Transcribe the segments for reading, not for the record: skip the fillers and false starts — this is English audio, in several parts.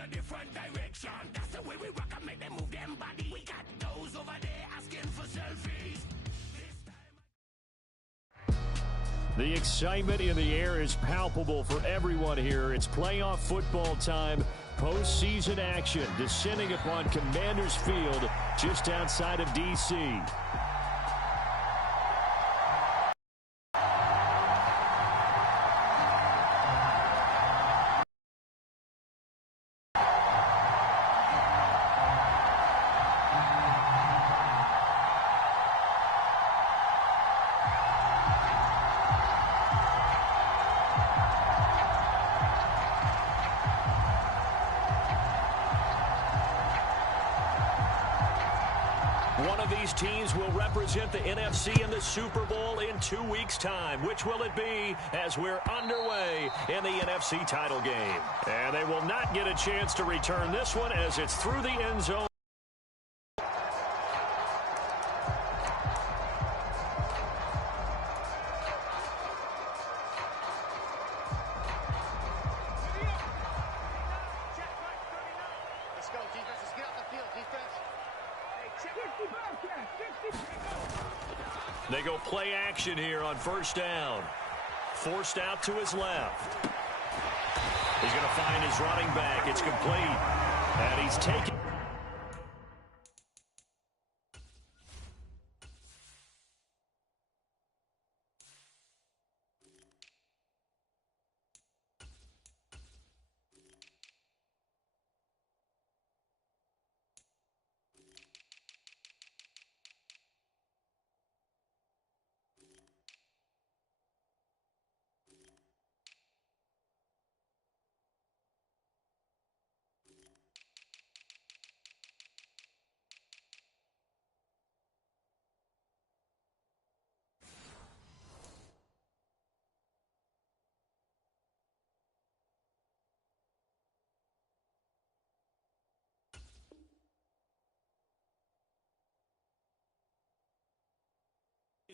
a different direction. That's the way we rock and make them move them body. We got those over there asking for selfies. The excitement in the air is palpable for everyone here. It's playoff football time. Postseason action descending upon Commanders Field just outside of D.C. One of these teams will represent the NFC in the Super Bowl in 2 weeks' time. Which will it be as we're underway in the NFC title game? And they will not get a chance to return this one as it's through the end zone. They go play action here on first down. Forced out to his left. He's going to find his running back. It's complete. And he's taken.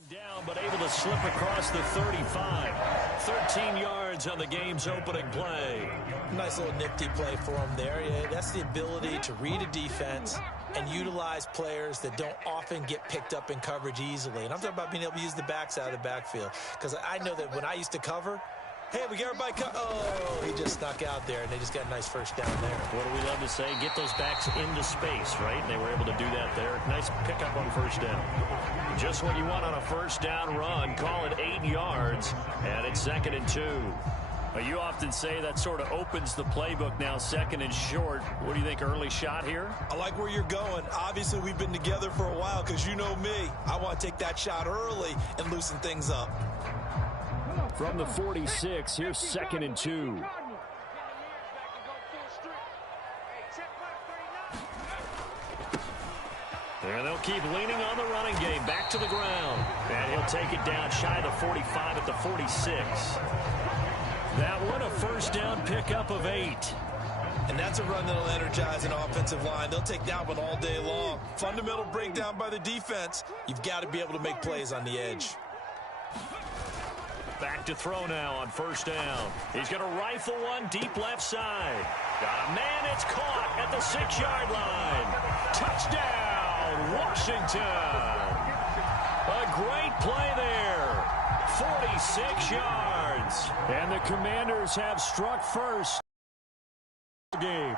Down, but able to slip across the 35. 13 yards on the game's opening play. Nice little nifty play for him there. Yeah, that's the ability to read a defense and utilize players that don't often get picked up in coverage easily. And I'm talking about being able to use the backs out of the backfield. Because I know that when I used to cover, hey, we got everybody oh, he just snuck out there, and they just got a nice first down there. What do we love to say? Get those backs into space, right? And they were able to do that there. Nice pickup on first down. Just what you want on a first down run. Call it 8 yards, and it's 2nd and 2. You often say that sort of opens the playbook now, 2nd and short. What do you think, early shot here? I like where you're going. Obviously, we've been together for a while because you know me. I want to take that shot early and loosen things up. From the 46, here's 2nd and 2. And they'll keep leaning on the running game. Back to the ground. And he'll take it down shy of the 45 at the 46. That one a first down pickup of 8. And that's a run that'll energize an offensive line. They'll take that one all day long. Fundamental breakdown by the defense. You've got to be able to make plays on the edge. Back to throw now on first down. He's going to rifle one deep left side. Got a man. It's caught at the 6-yard line. Touchdown, Washington. A great play there. 46 yards. And the Commanders have struck first. Game.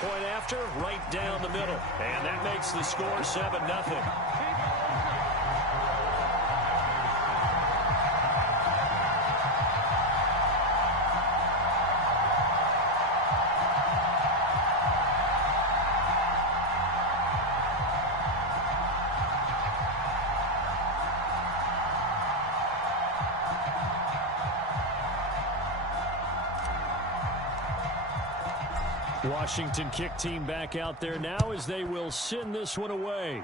Point after, right down the middle. And that makes the score 7-0. Washington kick team back out there now as they will send this one away.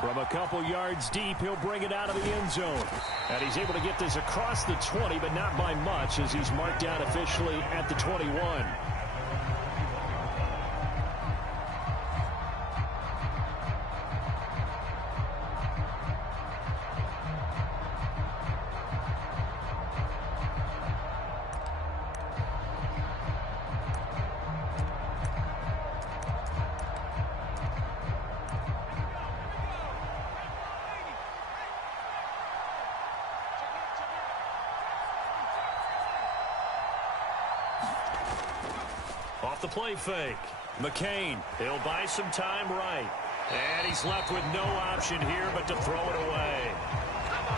From a couple yards deep, he'll bring it out of the end zone. And he's able to get this across the 20, but not by much as he's marked down officially at the 21. the play fake. McCain, he'll buy some time right. And he's left with no option here but to throw it away.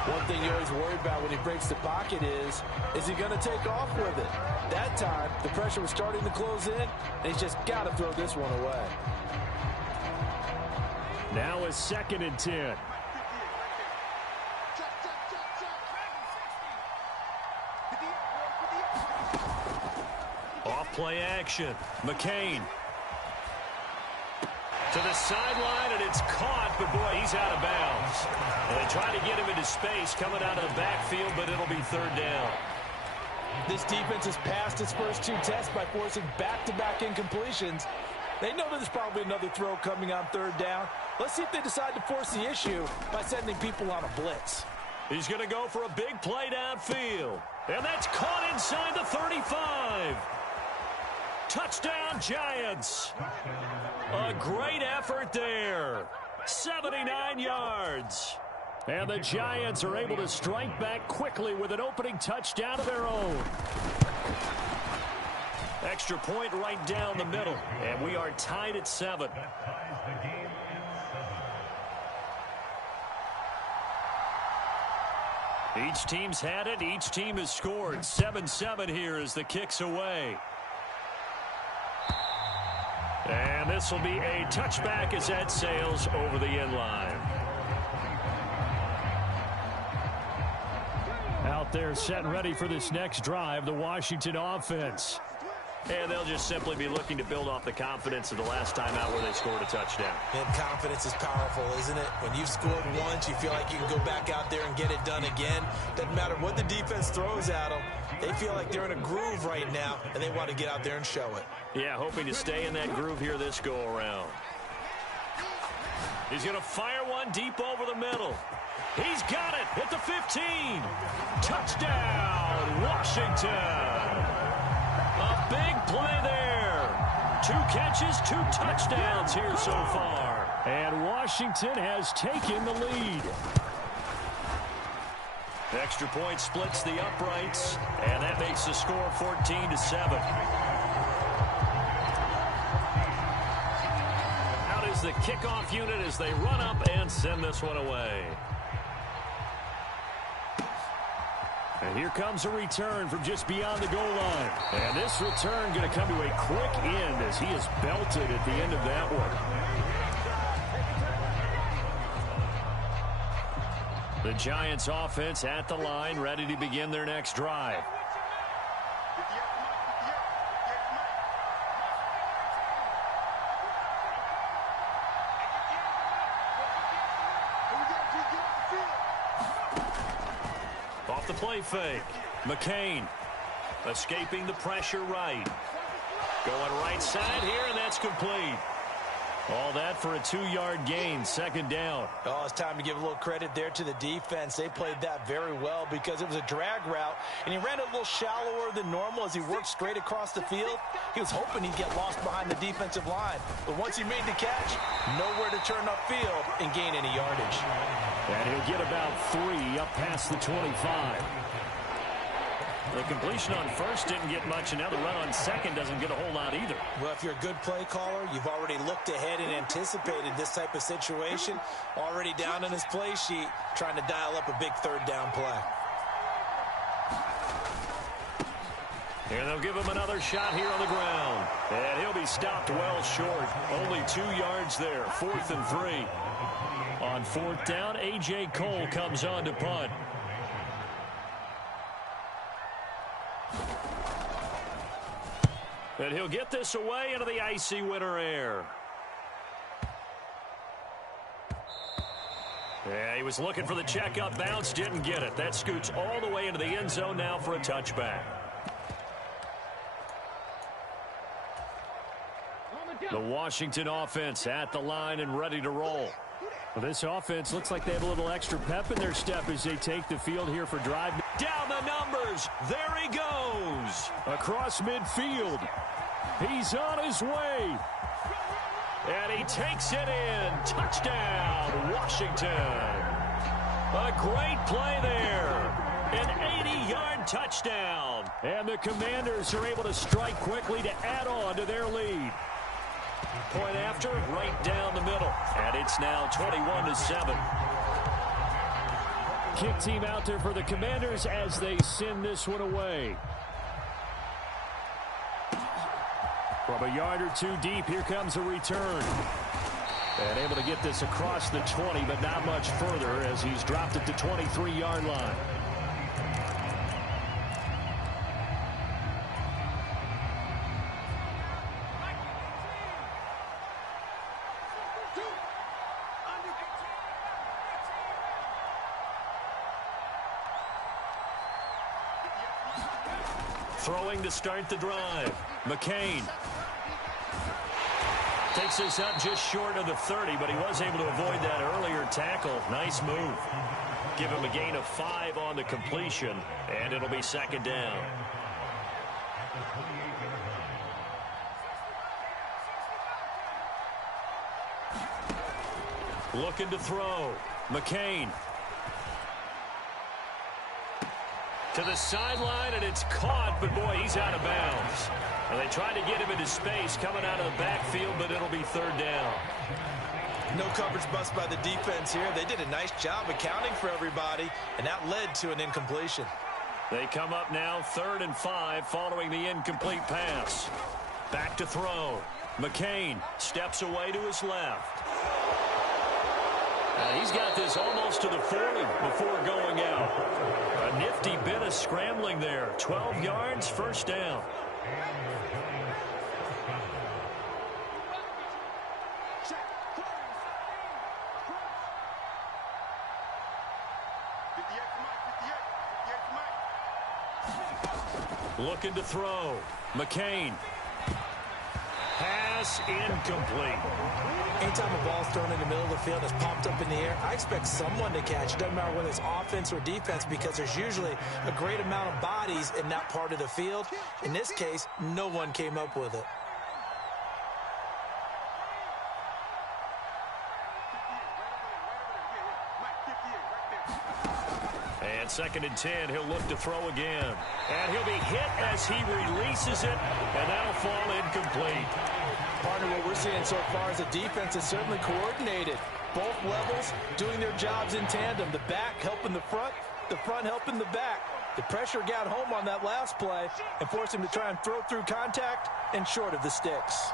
One thing you always worry about when he breaks the pocket is he going to take off with it? That time, the pressure was starting to close in, and he's just got to throw this one away. Now a 2nd and 10. Off play action. McCain. To the sideline, and it's caught, but boy, he's out of bounds. And they try to get him into space coming out of the backfield, but it'll be 3rd down. This defense has passed its first 2 tests by forcing back-to-back incompletions. They know there's probably another throw coming on 3rd down. Let's see if they decide to force the issue by sending people on a blitz. He's going to go for a big play downfield. And that's caught inside the 35. Touchdown, Giants. A great effort there. 79 yards. And the Giants are able to strike back quickly with an opening touchdown of their own. Extra point right down the middle. And we are tied at 7. Each team's had it. Each team has scored. 7-7 here as the kick's away. And this will be a touchback as that sails over the end line. Out there set and ready for this next drive, the Washington offense. And they'll just simply be looking to build off the confidence of the last time out where they scored a touchdown. And confidence is powerful, isn't it? When you've scored once, you feel like you can go back out there and get it done again. Doesn't matter what the defense throws at them. They feel like they're in a groove right now, and they want to get out there and show it. Yeah, hoping to stay in that groove here this go-around. He's going to fire one deep over the middle. He's got it at the 15. Touchdown, Washington. A big play there. 2 catches, 2 touchdowns here so far. And Washington has taken the lead. Extra point splits the uprights, and that makes the score 14-7. Out is the kickoff unit as they run up and send this one away. And here comes a return from just beyond the goal line. And this return going to come to a quick end as he is belted at the end of that one. The Giants offense at the line, ready to begin their next drive. Off the play fake. McCain escaping the pressure right. Going right side here, and that's complete. All that for a 2-yard gain, 2nd down. Oh, it's time to give a little credit there to the defense. They played that very well because it was a drag route, and he ran it a little shallower than normal as he worked straight across the field. He was hoping he'd get lost behind the defensive line, but once he made the catch, nowhere to turn upfield and gain any yardage. And he'll get about 3 up past the 25. The completion on first didn't get much, and now the run on second doesn't get a whole lot either. Well, if you're a good play caller, you've already looked ahead and anticipated this type of situation. Already down in his play sheet, trying to dial up a big 3rd down play. And they'll give him another shot here on the ground. And he'll be stopped well short. Only 2 yards there, 4th and 3. On 4th down, A.J. Cole comes on to punt. And he'll get this away into the icy winter air. Yeah, he was looking for the checkup bounce, didn't get it. That scoots all the way into the end zone now for a touchback. The Washington offense at the line and ready to roll. Well, this offense looks like they have a little extra pep in their step as they take the field here for drive. Down the numbers. There he goes. Across midfield. He's on his way. And he takes it in. Touchdown, Washington. A great play there. An 80-yard touchdown. And the Commanders are able to strike quickly to add on to their lead. Point after, right down the middle. And it's now 21-7. Kick team out there for the Commanders as they send this one away. From a yard or two deep, here comes a return. And able to get this across the 20, but not much further as he's dropped at the 23-yard line. Throwing to start the drive. McCain takes this up just short of the 30, but he was able to avoid that earlier tackle. Nice move. Give him a gain of 5 on the completion, and it'll be second down. Looking to throw. McCain. To the sideline, and it's caught, but boy, he's out of bounds. And they tried to get him into space coming out of the backfield, but it'll be third down. No coverage bust by the defense here. They did a nice job accounting for everybody, and that led to an incompletion. They come up now 3rd and 5 following the incomplete pass. Back to throw. McCain steps away to his left. He's got this almost to the 40 before going out. A nifty bit of scrambling there. 12 yards, first down. Looking to throw. McCain. Pass incomplete. Anytime a ball's thrown in the middle of the field and it's popped up in the air, I expect someone to catch. It doesn't matter whether it's offense or defense because there's usually a great amount of bodies in that part of the field. In this case, no one came up with it. And 2nd and 10, he'll look to throw again. And he'll be hit as he releases it, and that'll fall incomplete. Partner, what we're seeing so far is the defense is certainly coordinated. Both levels doing their jobs in tandem. The back helping the front helping the back. The pressure got home on that last play and forced him to try and throw through contact and short of the sticks.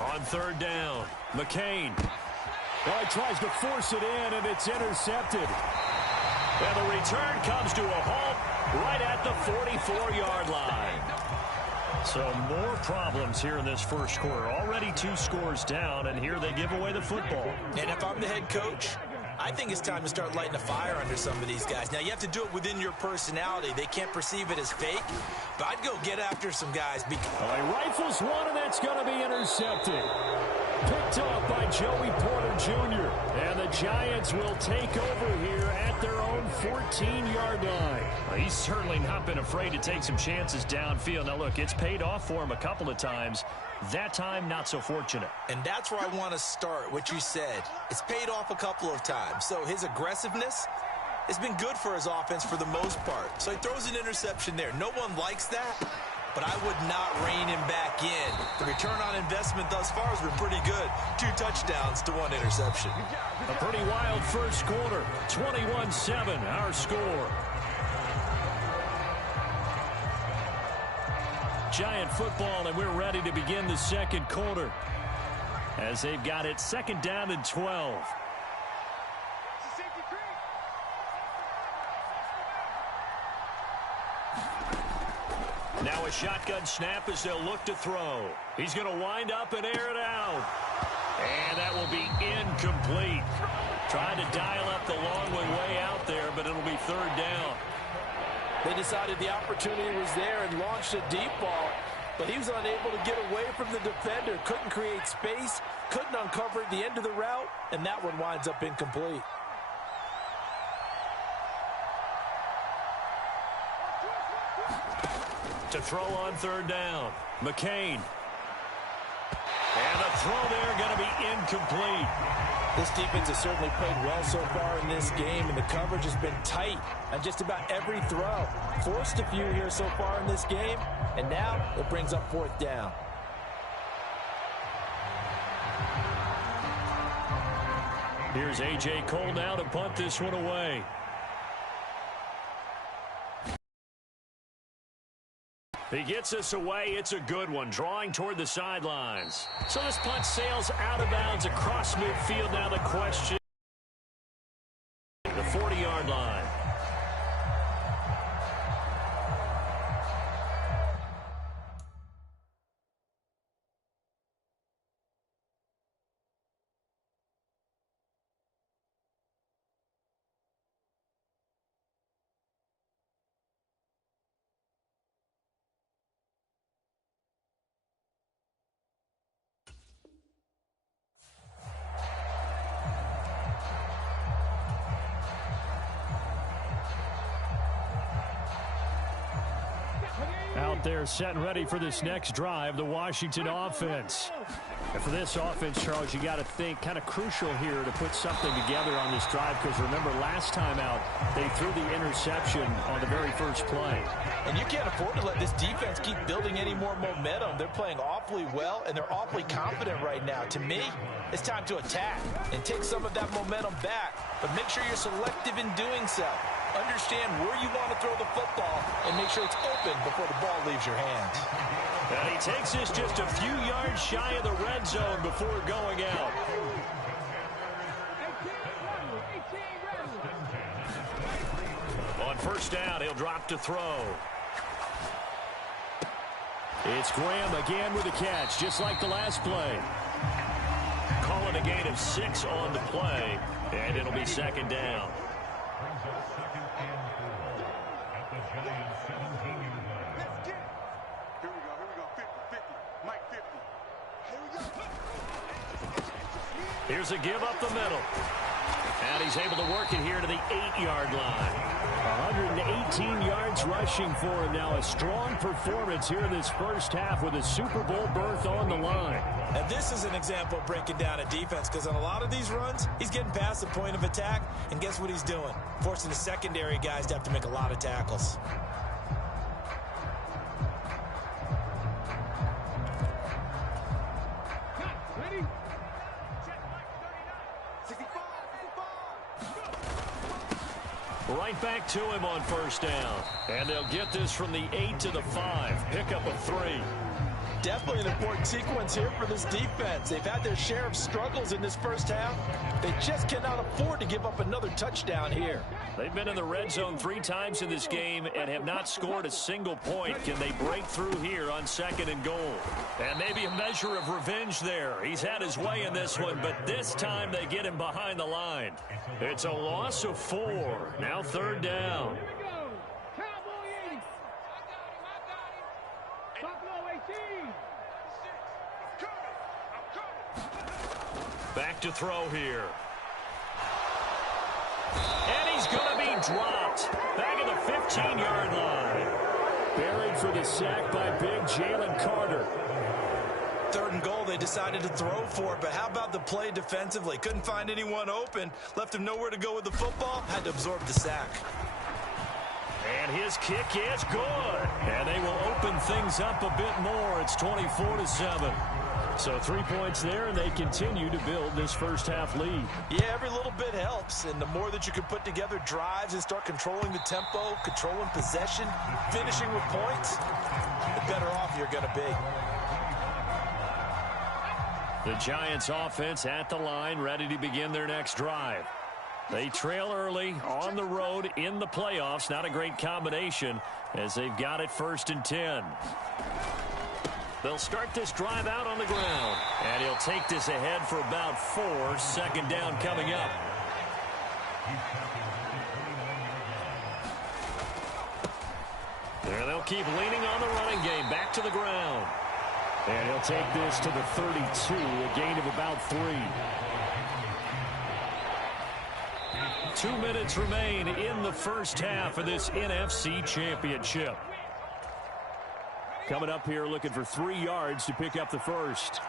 On 3rd down, McCain. Well, he tries to force it in, and it's intercepted. And the return comes to a halt right at the 44-yard line. So more problems here in this first quarter. Already 2 scores down, and here they give away the football. And if I'm the head coach, I think it's time to start lighting a fire under some of these guys. Now, you have to do it within your personality. They can't perceive it as fake, but I'd go get after some guys. He rifles one, and that's going to be intercepted. Picked off by Joey Porter Jr. And the Giants will take over here at their own 14-yard line. Well, he's certainly not been afraid to take some chances downfield. Now, look, it's paid off for him a couple of times. That time, not so fortunate. And that's where I want to start, what you said. It's paid off a couple of times. So his aggressiveness has been good for his offense for the most part. So he throws an interception there. No one likes that, but I would not rein him back in. The return on investment thus far has been pretty good. 2 touchdowns to 1 interception. A pretty wild first quarter. 21-7, our score. Giant football, and we're ready to begin the second quarter as they've got it 2nd down and 12. Now a shotgun snap as they'll look to throw. He's going to wind up and air it out. And that will be incomplete. Trying to dial up the long way out there, but it'll be 3rd down. They decided the opportunity was there and launched a deep ball, but he was unable to get away from the defender, couldn't create space, couldn't uncover at the end of the route, and that one winds up incomplete. To throw on 3rd down, McCain. And the throw there going to be incomplete. This defense has certainly played well so far in this game, and the coverage has been tight on just about every throw. Forced a few here so far in this game, and now it brings up 4th down. Here's A.J. Cole now to punt this one away. He gets us away. It's a good one, drawing toward the sidelines. So this punt sails out of bounds across midfield. Now the question, the 40-yard line. Out there set and ready for this next drive, the Washington offense. And for this offense, Charles, you got to think kind of crucial here to put something together on this drive, because remember last time out they threw the interception on the very first play. And you can't afford to let this defense keep building any more momentum. They're playing awfully well, and they're awfully confident right now. To me, it's time to attack and take some of that momentum back, but make sure you're selective in doing so. Understand where you want to throw the football and make sure it's open before the ball leaves your hands. And he takes this just a few yards shy of the red zone before going out. On 1st down, he'll drop to throw. It's Graham again with a catch, just like the last play. Calling a gain of 6 on the play, and it'll be 2nd down. Here's a give up the middle. And he's able to work it here to the 8-yard line. 118 yards rushing for him now. A strong performance here in this first half with a Super Bowl berth on the line. And this is an example of breaking down a defense, because on a lot of these runs, he's getting past the point of attack, and guess what he's doing? Forcing the secondary guys to have to make a lot of tackles. Right back to him on 1st down. And they'll get this from the 8 to the 5. Pickup of 3. Definitely an important sequence here for this defense. They've had their share of struggles in this first half. They just cannot afford to give up another touchdown here. They've been in the red zone 3 times in this game and have not scored a single point. Can they break through here on 2nd and goal? And maybe a measure of revenge there. He's had his way in this one, but this time they get him behind the line. It's a loss of 4. Now 3rd down. Back to throw here. And he's going to be dropped. Back at the 15-yard line. Buried for the sack by big Jalen Carter. 3rd and goal, they decided to throw for it, but how about the play defensively? Couldn't find anyone open, left him nowhere to go with the football, had to absorb the sack. And his kick is good. And they will open things up a bit more. It's 24-7. So 3 points there, and they continue to build this first half lead. Yeah, every little bit helps, and the more that you can put together drives and start controlling the tempo, controlling possession, finishing with points, the better off you're going to be. The Giants offense at the line, ready to begin their next drive. They trail early on the road in the playoffs. Not a great combination as they've got it 1st and 10. They'll start this drive out on the ground. And he'll take this ahead for about 4. 2nd down coming up. There they'll keep leaning on the running game. Back to the ground. And he'll take this to the 32. A gain of about 3. 2 minutes remain in the first half of this NFC Championship. Coming up here looking for 3 yards to pick up the first.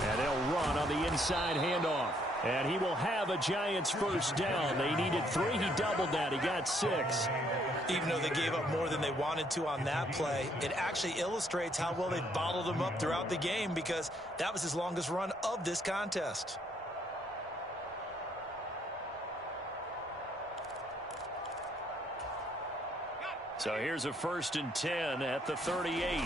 And they'll run on the inside handoff. And he will have a Giants first down. They needed 3. He doubled that. He got 6. Even though they gave up more than they wanted to on that play, it actually illustrates how well they bottled him up throughout the game, because that was his longest run of this contest. So here's a 1st and 10 at the 38.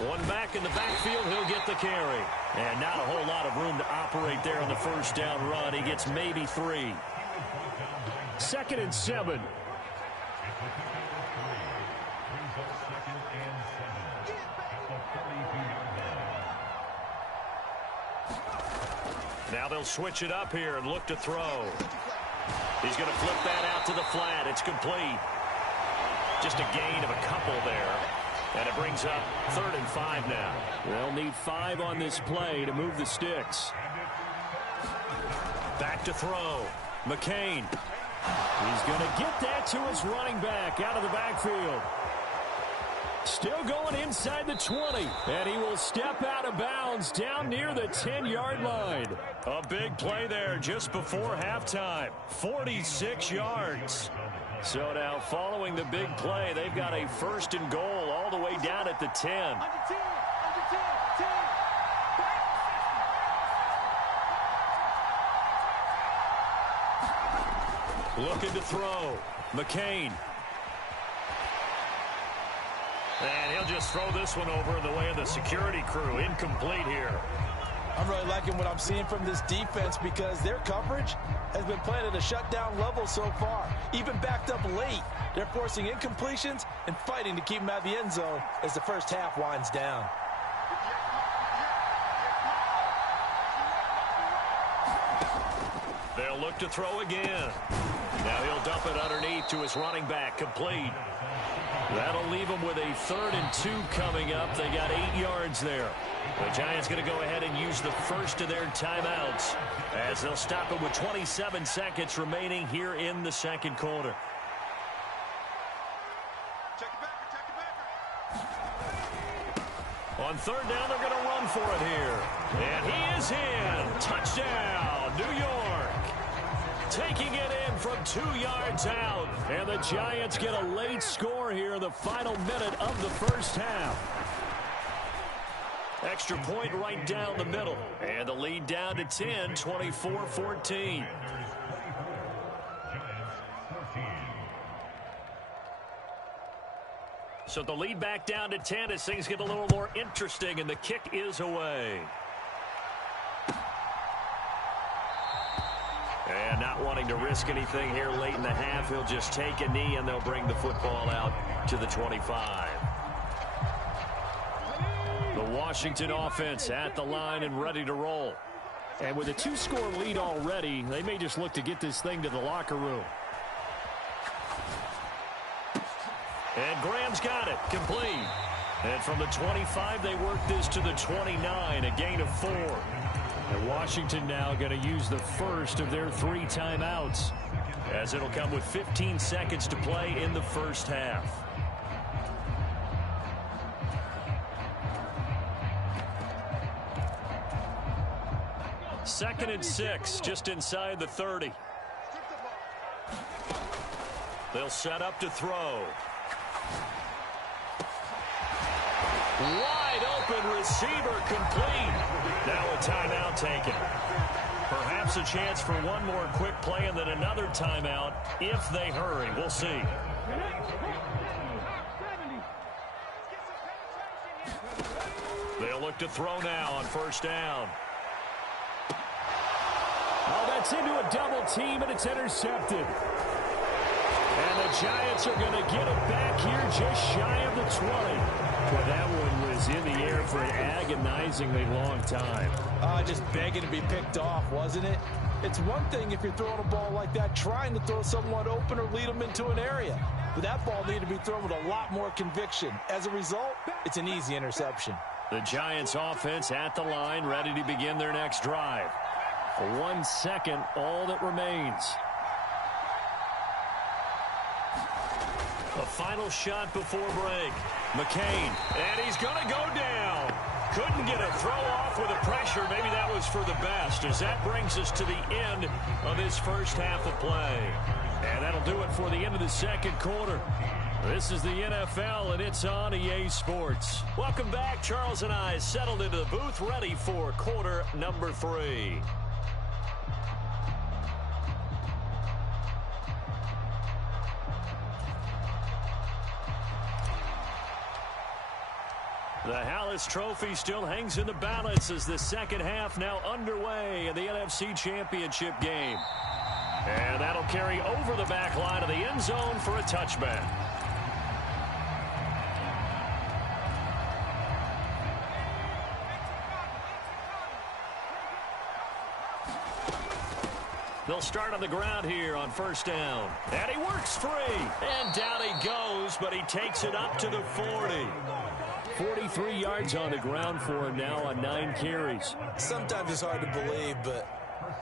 One back in the backfield, he'll get the carry. And not a whole lot of room to operate there on the first down run. He gets maybe 3. 2nd and 7. Now they'll switch it up here and look to throw. He's going to flip that out to the flat. It's complete. Just a gain of a couple there. And it brings up 3rd and 5 now. They'll need 5 on this play to move the sticks. Back to throw. McCain. He's going to get that to his running back out of the backfield. Still going inside the 20. And he will step out of bounds down near the 10-yard line. A big play there just before halftime. 46 yards. So now following the big play, they've got a 1st and goal all the way down at the 10. Looking to throw. McCain. And he'll just throw this one over in the way of the security crew. Incomplete here. I'm really liking what I'm seeing from this defense, because their coverage has been playing at a shutdown level so far. Even backed up late, they're forcing incompletions and fighting to keep them out of the end zone as the first half winds down. They'll look to throw again. Now he'll dump it underneath to his running back, complete. That'll leave them with a 3rd and 2 coming up. They got 8 yards there. The Giants going to go ahead and use the first of their timeouts, as they'll stop it with 27 seconds remaining here in the second quarter. On 3rd down, they're going to run for it here. And he is in. Touchdown, New York. Taking it in from 2 yards out. And the Giants get a late score here in the final minute of the first half. Extra point right down the middle. And the lead down to 10, 24-14. So the lead back down to 10 as things get a little more interesting, and the kick is away. And not wanting to risk anything here late in the half, he'll just take a knee, and they'll bring the football out to the 25. The Washington offense at the line and ready to roll. And with a 2-score lead already, they may just look to get this thing to the locker room. And Graham's got it, complete. And from the 25, they work this to the 29, a gain of 4. And Washington now going to use the first of their 3 timeouts, as it'll come with 15 seconds to play in the first half. Second and 6, just inside the 30. They'll set up to throw. Wide open receiver, complete. Now a timeout taken. Perhaps a chance for one more quick play and then another timeout if they hurry. We'll see. They'll look to throw now on first down. Oh, that's into a double team, and it's intercepted. And the Giants are going to get it back here just shy of the 20. Well, that one was in the air for an agonizingly long time. Just begging to be picked off, wasn't it? It's one thing if you're throwing a ball like that, trying to throw someone open or lead them into an area. But that ball needed to be thrown with a lot more conviction. As a result, it's an easy interception. The Giants offense at the line, ready to begin their next drive. For 1 second, all that remains. A final shot before break. McCain, and he's going to go down. Couldn't get a throw off with the pressure. Maybe that was for the best, as that brings us to the end of this first half of play. And that'll do it for the end of the second quarter. This is the NFL, and it's on EA Sports. Welcome back. Charles and I settled into the booth, ready for quarter number 3. The Hallis Trophy still hangs in the balance as the second half now underway in the NFC Championship game. And that'll carry over the back line of the end zone for a touchback. They'll start on the ground here on first down. And he works free. And down he goes, but he takes it up to the 40. 43 yards on the ground for him now on 9 carries. Sometimes it's hard to believe, but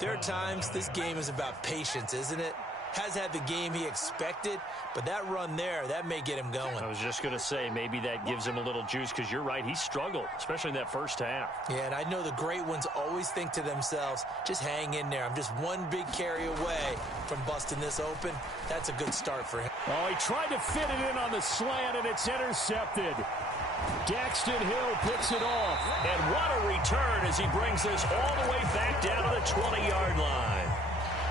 there are times this game is about patience, isn't it? Has had the game he expected, but that run there, that may get him going. I was just going to say, maybe that gives him a little juice, because you're right, he struggled, especially in that first half. Yeah, and I know the great ones always think to themselves, just hang in there. I'm just one big carry away from busting this open. That's a good start for him. Oh, he tried to fit it in on the slant, and it's intercepted. Daxton Hill picks it off. And what a return as he brings this all the way back down to the 20-yard line.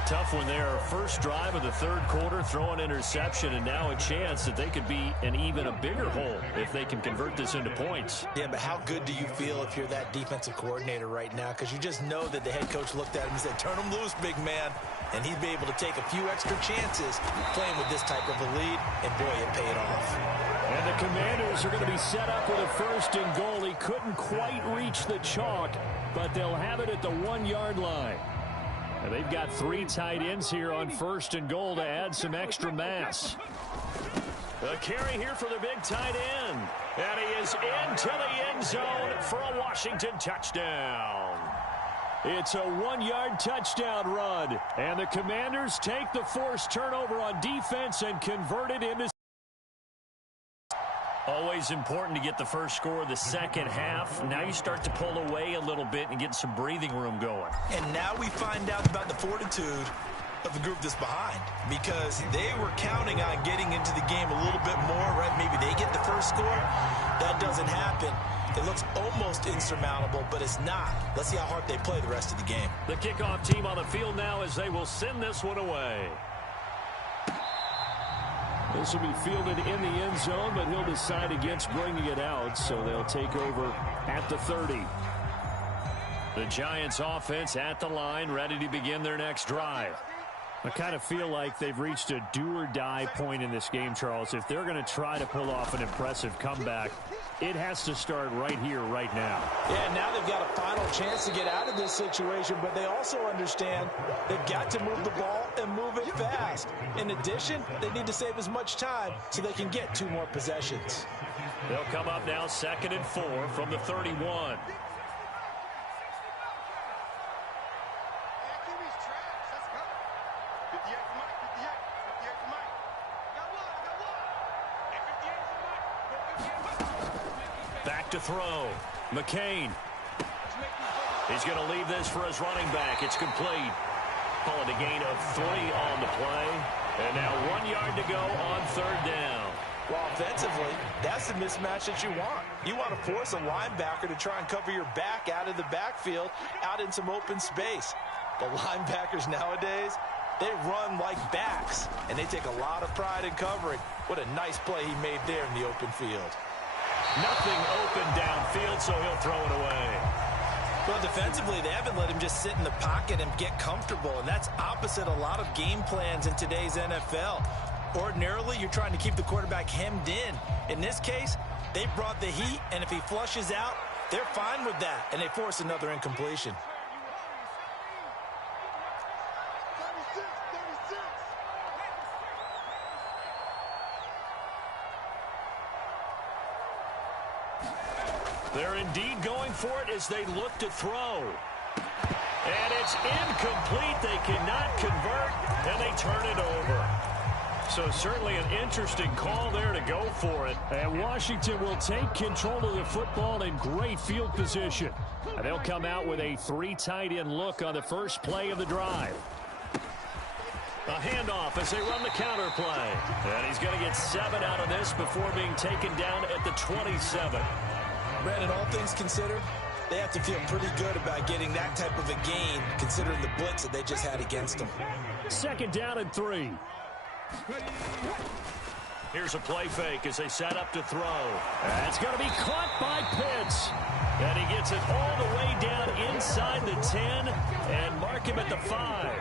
Tough one there. First drive of the third quarter, throw an interception, and now a chance that they could be in even a bigger hole if they can convert this into points. Yeah, but how good do you feel if you're that defensive coordinator right now? Because you just know that the head coach looked at him and said, turn him loose, big man. And he'd be able to take a few extra chances playing with this type of a lead, and boy, it paid off. And the Commanders are going to be set up with a first and goal. He couldn't quite reach the chalk, but they'll have it at the 1-yard line. And they've got 3 tight ends here on first and goal to add some extra mass. A carry here for the big tight end. And he is into the end zone for a Washington touchdown. It's a 1-yard touchdown run. And the Commanders take the forced turnover on defense and convert it into. Always important to get the first score of the second half. Now you start to pull away a little bit and get some breathing room going. And now we find out about the fortitude of the group that's behind, because they were counting on getting into the game a little bit more, right? Maybe they get the first score. That doesn't happen. It looks almost insurmountable, but it's not. Let's see how hard they play the rest of the game. The kickoff team on the field now as they will send this one away. This will be fielded in the end zone, but he'll decide against bringing it out, so they'll take over at the 30. The Giants offense at the line, ready to begin their next drive. I kind of feel like they've reached a do-or-die point in this game, Charles. If they're going to try to pull off an impressive comeback, it has to start right here, right now. Yeah, now they've got a final chance to get out of this situation, but they also understand they've got to move the ball and move it fast. In addition, they need to save as much time so they can get 2 more possessions. They'll come up now 2nd and 4 from the 31. Back to throw. McCain. He's going to leave this for his running back. It's complete. Call it a gain of 3 on the play. And now 1 yard to go on 3rd down. Well, offensively, that's the mismatch that you want. You want to force a linebacker to try and cover your back out of the backfield, out in some open space. The linebackers nowadays, they run like backs, and they take a lot of pride in covering. What a nice play he made there in the open field. Nothing open downfield, so he'll throw it away. Well, defensively, they haven't let him just sit in the pocket and get comfortable, and that's opposite a lot of game plans in today's NFL. Ordinarily, you're trying to keep the quarterback hemmed in. In this case, they brought the heat, and if he flushes out, they're fine with that, and they force another incompletion. They're indeed going for it as they look to throw. And it's incomplete. They cannot convert, and they turn it over. So certainly an interesting call there to go for it. And Washington will take control of the football in great field position. And they'll come out with a 3 tight end look on the first play of the drive. A handoff as they run the counter play. And he's going to get 7 out of this before being taken down at the 27. Brandon, all things considered, they have to feel pretty good about getting that type of a gain considering the blitz that they just had against them. 2nd down and 3. Here's a play fake as they set up to throw. That's going to be caught by Pitts. And he gets it all the way down inside the 10 and mark him at the 5.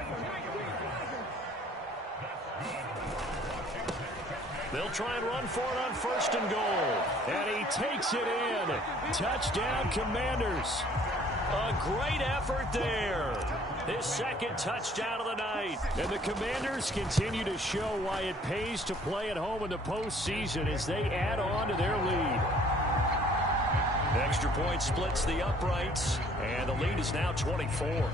They'll try and run for it on 1st and goal. And he takes it in. Touchdown, Commanders. A great effort there. His 2nd touchdown of the night. And the Commanders continue to show why it pays to play at home in the postseason as they add on to their lead. The extra point splits the uprights, and the lead is now 24.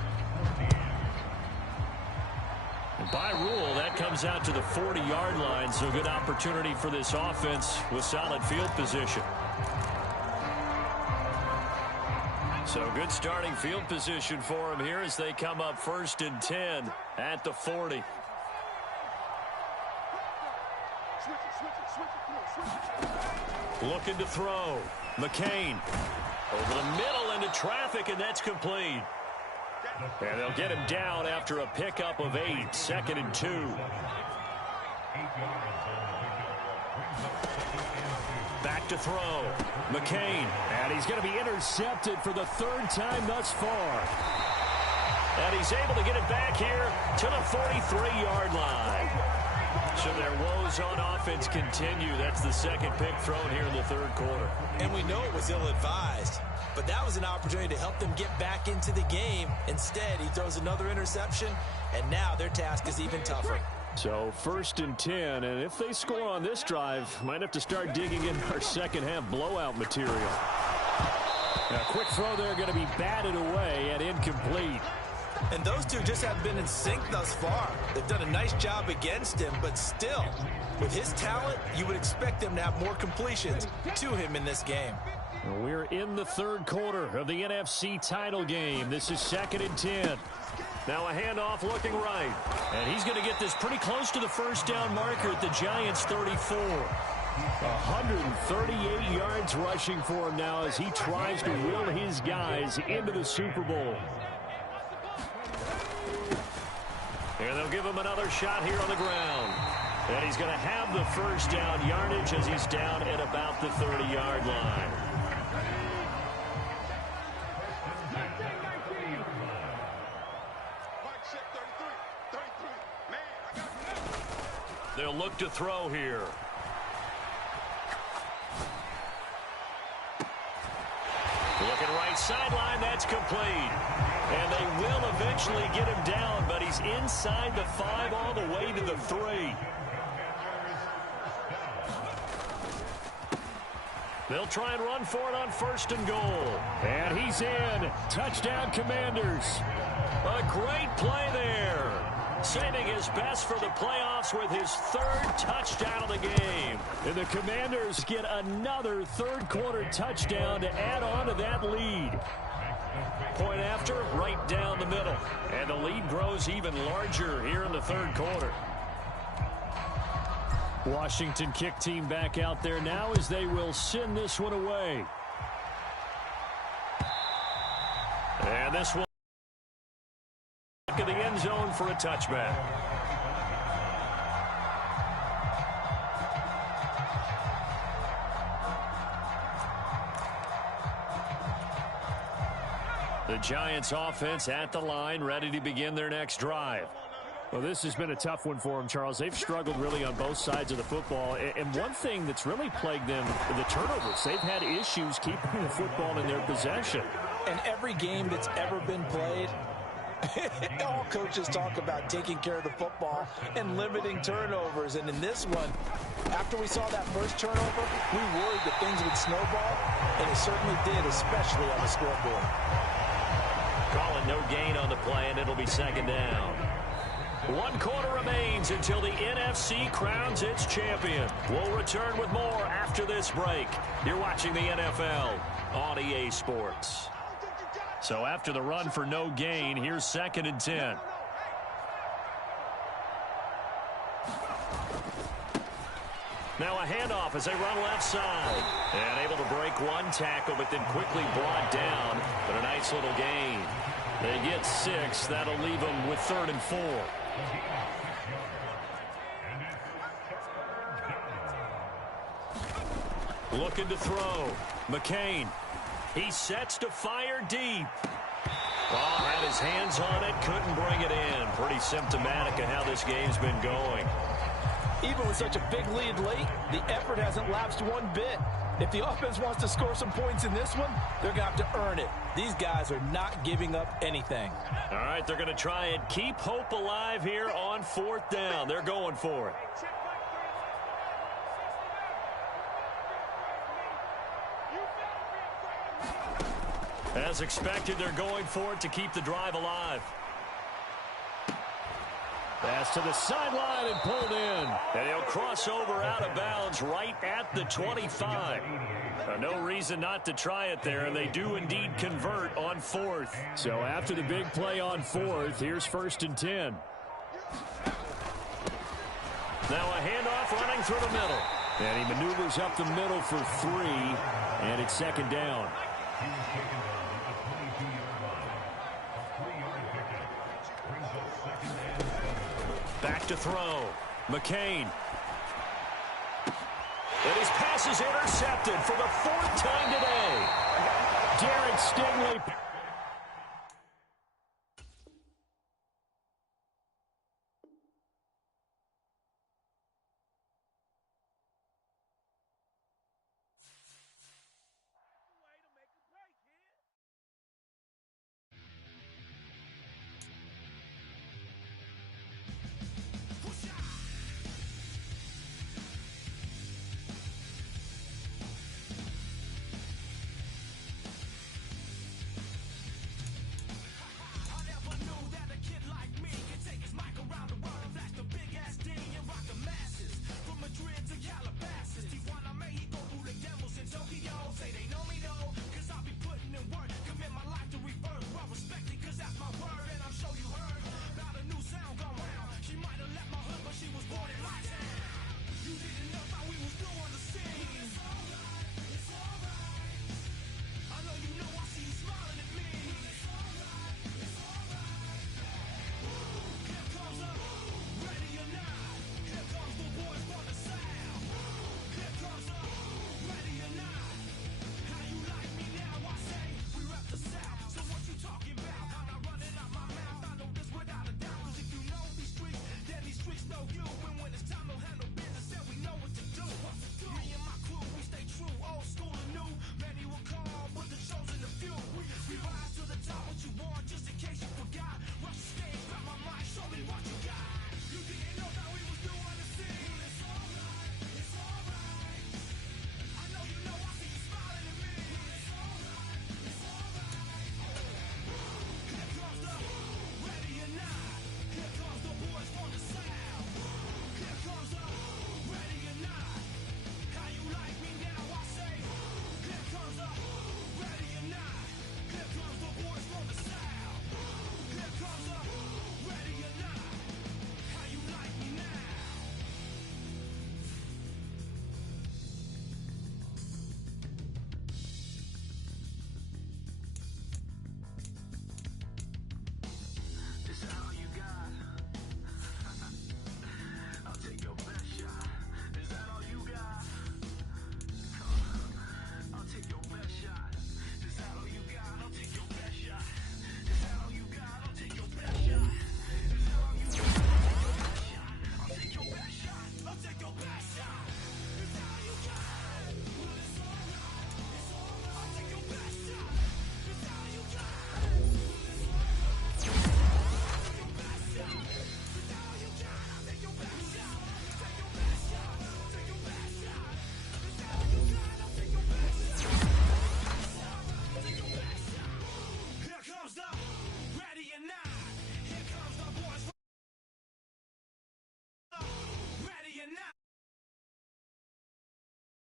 And by rule, that comes out to the 40-yard line, so a good opportunity for this offense with solid field position. So good starting field position for them here as they come up 1st and 10 at the 40. Looking to throw. McCain over the middle into traffic, and that's complete. And they'll get him down after a pickup of 8, 2nd and 2. Back to throw. McCain. And he's going to be intercepted for the 3rd time thus far. And he's able to get it back here to the 43-yard line. So their woes on offense continue. That's the 2nd pick thrown here in the 3rd quarter. And we know it was ill-advised, but that was an opportunity to help them get back into the game. Instead, he throws another interception, and now their task is even tougher. So 1st and 10, and if they score on this drive, might have to start digging in our second-half blowout material. A quick throw there going to be batted away and incomplete. And those two just have been in sync thus far. They've done a nice job against him, but still, with his talent, you would expect them to have more completions to him in this game. We're in the 3rd quarter of the NFC title game. This is 2nd and 10. Now a handoff looking right. And he's going to get this pretty close to the 1st down marker at the Giants' 34. 138 yards rushing for him now as he tries to will his guys into the Super Bowl. And they'll give him another shot here on the ground. And he's going to have the 1st down yardage as he's down at about the 30-yard line. They'll look to throw here. Looking right sideline, that's complete. And they will eventually get him down, but he's inside the 5 all the way to the 3. They'll try and run for it on 1st and goal. And he's in. Touchdown, Commanders. A great play there. Saving his best for the playoffs with his 3rd touchdown of the game. And the Commanders get another 3rd quarter touchdown to add on to that lead. Point after, right down the middle. And the lead grows even larger here in the 3rd quarter. Washington kick team back out there now as they will send this one away. And this one back of the end zone for a touchback. The Giants offense at the line, ready to begin their next drive. Well, this has been a tough one for them, Charles. They've struggled really on both sides of the football. And one thing that's really plagued them, the turnovers. They've had issues keeping the football in their possession. And every game that's ever been played, all coaches talk about taking care of the football and limiting turnovers. And in this one, after we saw that first turnover, we worried that things would snowball, and it certainly did, especially on the scoreboard. Calling no gain on the play, and it'll be 2nd down. 1 quarter remains until the NFC crowns its champion. We'll return with more after this break. You're watching the NFL on EA Sports. So after the run for no gain, here's 2nd and 10. Now a handoff as they run left side. And able to break one tackle, but then quickly brought down. But a nice little gain. They get 6. That'll leave them with 3rd and 4. Looking to throw. McCain. He sets to fire deep. Oh, had his hands on it, couldn't bring it in. Pretty symptomatic of how this game's been going. Even with such a big lead late, the effort hasn't lapsed one bit. If the offense wants to score some points in this one, they're going to have to earn it. These guys are not giving up anything. All right, they're going to try and keep hope alive here on 4th down. They're going for it. As expected, they're going for it to keep the drive alive. Pass to the sideline and pulled in. And he'll cross over out of bounds right at the 25. No reason not to try it there, and they do indeed convert on 4th. So after the big play on 4th, here's 1st and 10. Now a handoff running through the middle. And he maneuvers up the middle for 3, and it's 2nd down. Back to throw. McCain. And his pass is intercepted for the 4th time today. Derek Stingley